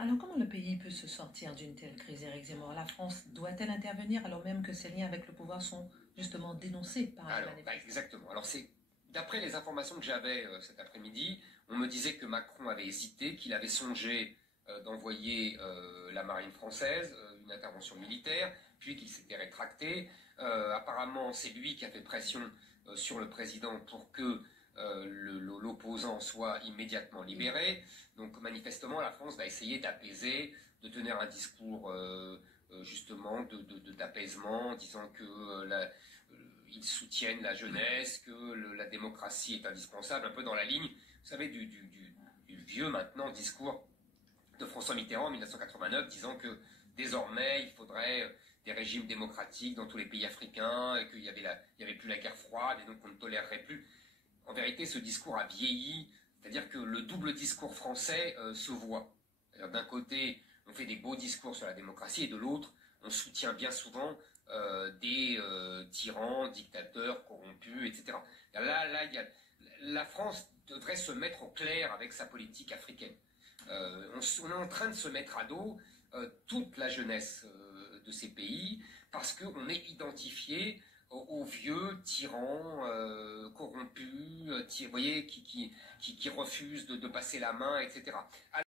Alors, comment le pays peut se sortir d'une telle crise, Éric Zemmour? La France doit-elle intervenir alors même que ses liens avec le pouvoir sont justement dénoncés par les manifestants? Exactement. Alors, d'après les informations que j'avais cet après-midi, on me disait que Macron avait hésité, qu'il avait songé d'envoyer la marine française, une intervention militaire, puis qu'il s'était rétracté. Apparemment, c'est lui qui a fait pression sur le président pour que l'opposant soit immédiatement libéré. Donc manifestement, la France va essayer d'apaiser, de tenir un discours justement d'apaisement, disant que ils soutiennent la jeunesse, que la démocratie est indispensable, un peu dans la ligne, vous savez, du vieux maintenant discours de François Mitterrand en 1989, disant que désormais il faudrait des régimes démocratiques dans tous les pays africains, et qu'il y avait plus la guerre froide, et donc on ne tolérerait plus. En vérité, ce discours a vieilli, c'est-à-dire que le double discours français se voit. D'un côté, on fait des beaux discours sur la démocratie, et de l'autre, on soutient bien souvent des tyrans, dictateurs, corrompus, etc. La France devrait se mettre au clair avec sa politique africaine. On est en train de se mettre à dos toute la jeunesse de ces pays parce qu'on est identifié aux vieux tyrans corrompus, vous voyez, qui refusent de passer la main, etc.